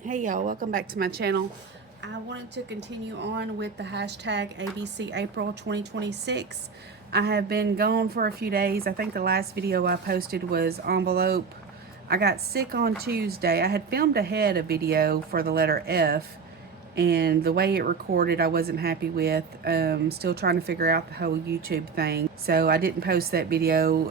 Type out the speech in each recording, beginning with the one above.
Hey y'all, welcome back to my channel. I wanted to continue on with the hashtag ABC April 2026. I have been gone for a few days. I think the last video I posted was envelope. I got sick on Tuesday. I had filmed ahead a video for the letter F, and the way it recorded I wasn't happy with. Still trying to figure out the whole YouTube thing. So I didn't post that video,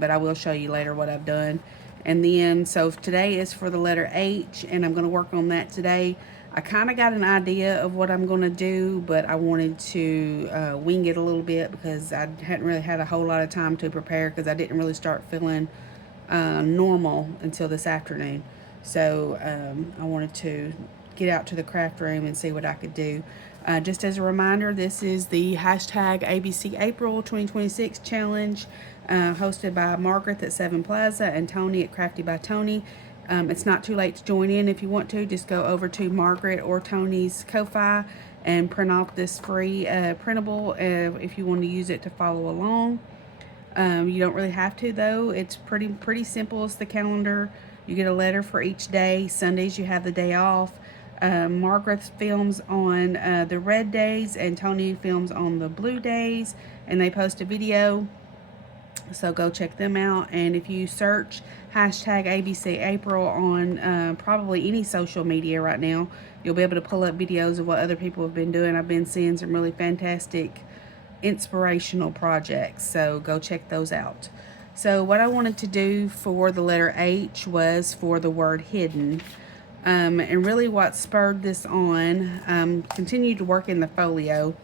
but I will show you later what I've done. And then, so today is for the letter H, and I'm going to work on that today. I kind of got an idea of what I'm going to do, but I wanted to wing it a little bit because I hadn't really had a whole lot of time to prepare because I didn't really start feeling normal until this afternoon. So I wanted to get out to the craft room and see what I could do. Just as a reminder, this is the hashtag ABC April 2026 challenge, hosted by Margaret at Sevenplaza and Tony at CraftyByToni. It's not too late to join in if you want to. Just go over to Margaret or Tony's Kofi and print off this free printable if you want to use it to follow along. You don't really have to though. It's pretty simple. It's the calendar. You get a letter for each day. Sundays you have the day off. Margaret films on the red days and Tony films on the blue days, and they post a video, so go check them out. And if you search hashtag ABC April on probably any social media right now, you'll be able to pull up videos of what other people have been doing. I've been seeing some really fantastic inspirational projects, so go check those out. So what I wanted to do for the letter H was for the word hidden. And really what spurred this on, continued to work in the folio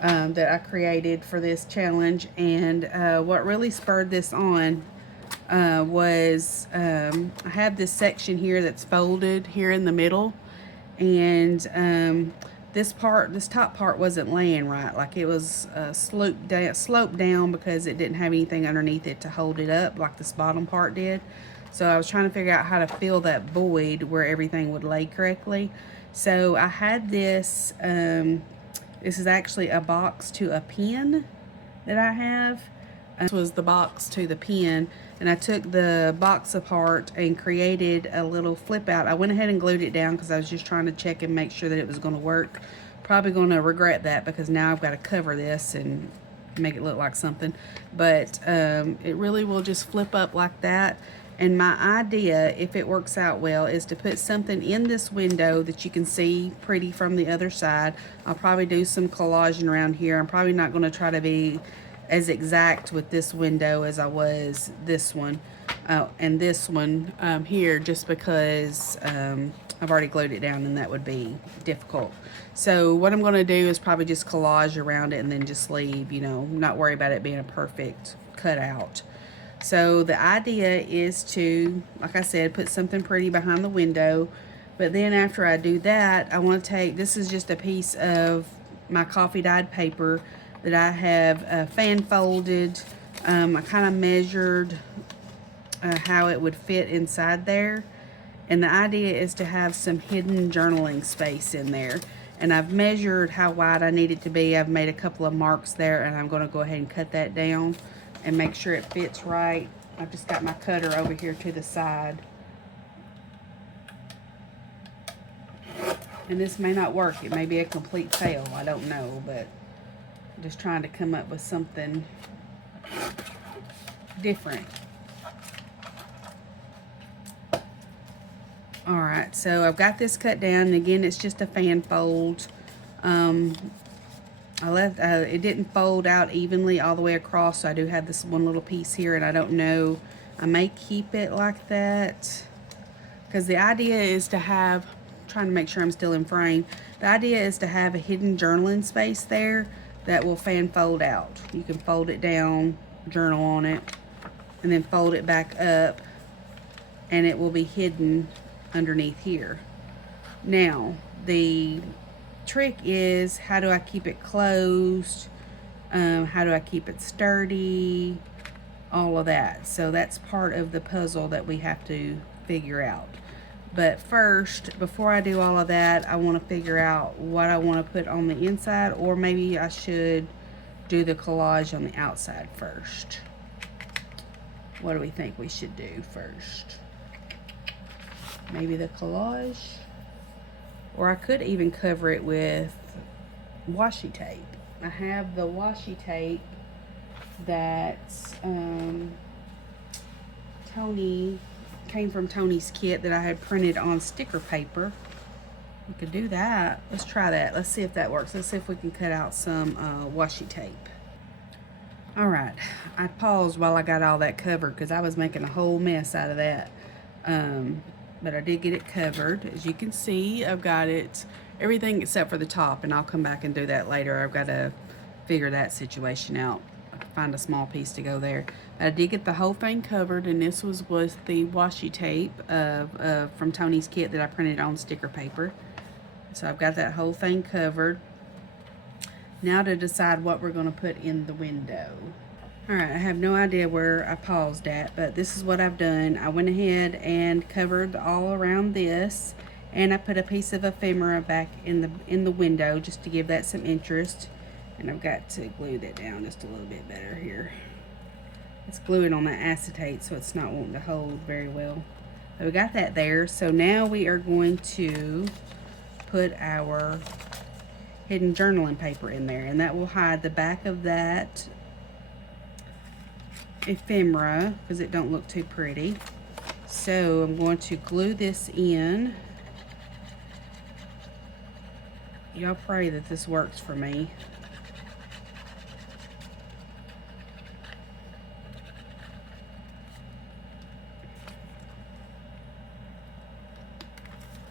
that I created for this challenge, and what really spurred this on was I have this section here that's folded here in the middle, and this top part wasn't laying right. Like it was sloped down because it didn't have anything underneath it to hold it up like this bottom part did. So I was trying to figure out how to fill that void where everything would lay correctly. So I had this, this is actually a box to a pen that I have. This was the box to the pen, and I took the box apart and created a little flip out. I went ahead and glued it down because I was just trying to check and make sure that it was going to work. Probably going to regret that because now I've got to cover this and make it look like something, but it really will just flip up like that. And my idea, if it works out well, is to put something in this window that you can see pretty from the other side. I'll probably do some collaging around here. I'm probably not going to try to be as exact with this window as I was this one and this one here, just because I've already glued it down and that would be difficult. So what I'm going to do is probably just collage around it and then just leave, you know, not worry about it being a perfect cutout. So the idea is to, like I said, put something pretty behind the window. But then after I do that, I want to take, this is just a piece of my coffee dyed paper that I have fan folded. I kind of measured how it would fit inside there. And the idea is to have some hidden journaling space in there. And I've measured how wide I need it to be. I've made a couple of marks there, and I'm going to go ahead and cut that down and make sure it fits right. I've just got my cutter over here to the side. And this may not work. It may be a complete fail. I don't know, but I'm just trying to come up with something different. Alright, so I've got this cut down, and again, it's just a fan fold. It didn't fold out evenly all the way across, so I do have this one little piece here, and I don't know, I may keep it like that, because the idea is to have, trying to make sure I'm still in frame, the idea is to have a hidden journaling space there that will fan fold out. You can fold it down, journal on it, and then fold it back up, and it will be hidden underneath here. Now, the trick is, how do I keep it closed? How do I keep it sturdy? All of that. So that's part of the puzzle that we have to figure out. But first, before I do all of that, I want to figure out what I want to put on the inside, or maybe I should do the collage on the outside first. What do we think we should do first? Maybe the collage? Or I could even cover it with washi tape. I have the washi tape that Toni came from Toni's kit that I had printed on sticker paper. We could do that. Let's try that. Let's see if that works. Let's see if we can cut out some washi tape. All right, I paused while I got all that covered because I was making a whole mess out of that. But I did get it covered. As you can see, I've got it, everything except for the top, and I'll come back and do that later. I've got to figure that situation out. Find a small piece to go there. I did get the whole thing covered, and this was with the washi tape from Toni's kit that I printed on sticker paper. So I've got that whole thing covered. Now to decide what we're going to put in the window. Alright, I have no idea where I paused at, but this is what I've done. I went ahead and covered all around this, and I put a piece of ephemera back in the window just to give that some interest. And I've got to glue that down just a little bit better here. It's gluing on that acetate, so it's not wanting to hold very well. So we got that there. So now we are going to put our hidden journaling paper in there, and that will hide the back of that ephemera because it don't look too pretty. So I'm going to glue this in. Y'all pray that this works for me.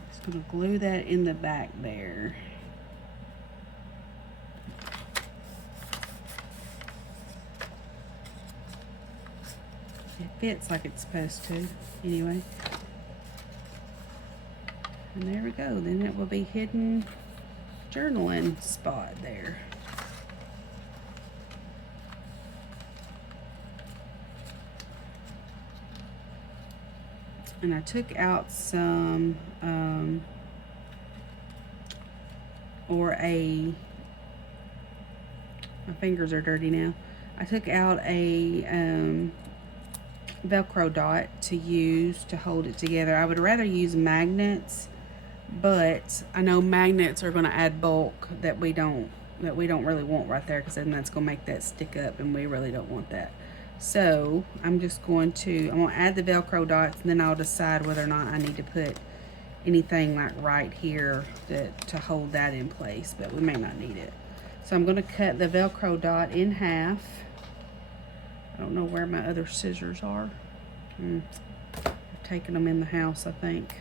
Just going to glue that in the back there. It fits like it's supposed to, anyway. And there we go. Then it will be hidden journaling spot there. And I took out some, my fingers are dirty now. I took out a Velcro dot to use to hold it together. I would rather use magnets, but I know magnets are going to add bulk that we don't really want right there, because then that's going to make that stick up, and we really don't want that. So I'm going to add the Velcro dots, and then I'll decide whether or not I need to put anything like right here to hold that in place, but we may not need it. So I'm going to cut the Velcro dot in half. I don't know where my other scissors are. I've taken them in the house, I think.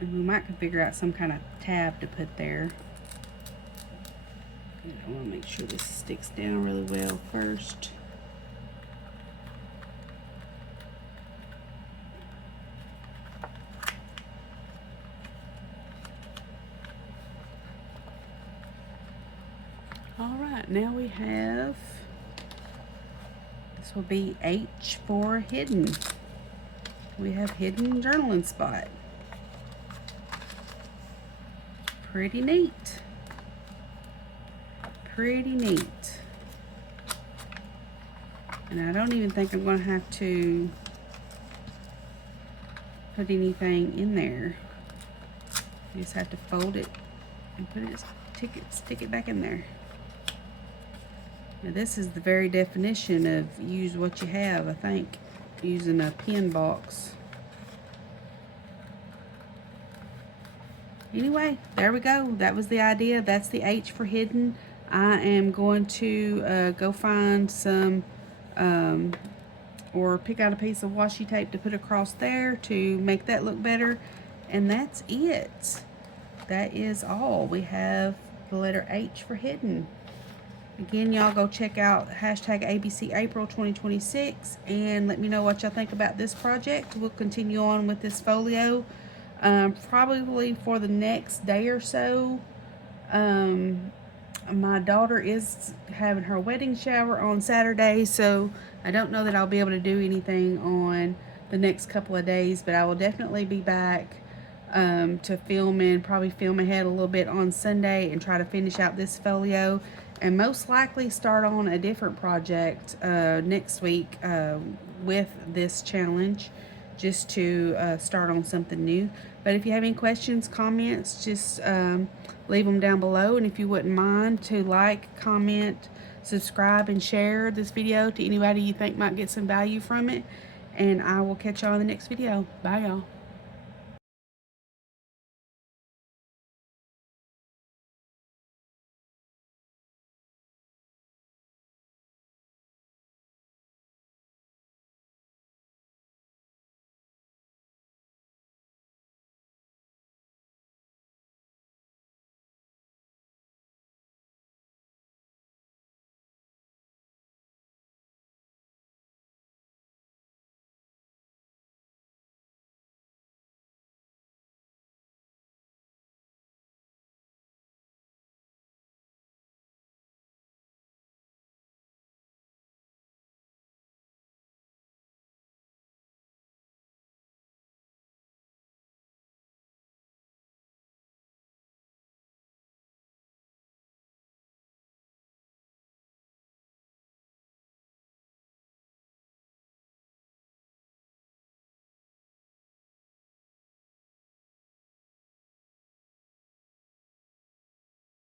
And we might can figure out some kind of tab to put there. I want to make sure this sticks down really well first. All right, now we have, this will be H for hidden. We have hidden journaling spot. Pretty neat. Pretty neat. And I don't even think I'm going to have to put anything in there. You just have to fold it and put it, stick it back in there. Now this is the very definition of use what you have, I think, using a pin box. Anyway, there we go. That was the idea. That's the H for hidden. I am going to go find some, or pick out a piece of washi tape to put across there to make that look better. And that's it. That is all. We have the letter H for hidden. Again, y'all go check out hashtag ABC April 2026 and let me know what y'all think about this project. We'll continue on with this folio probably for the next day or so. My daughter is having her wedding shower on Saturday, so I don't know that I'll be able to do anything on the next couple of days, but I will definitely be back to film and probably film ahead a little bit on Sunday and try to finish out this folio and most likely start on a different project next week with this challenge, just to start on something new. But if you have any questions, comments, just leave them down below. And if you wouldn't mind to like, comment, subscribe, and share this video to anybody you think might get some value from it. And I will catch y'all in the next video. Bye, y'all.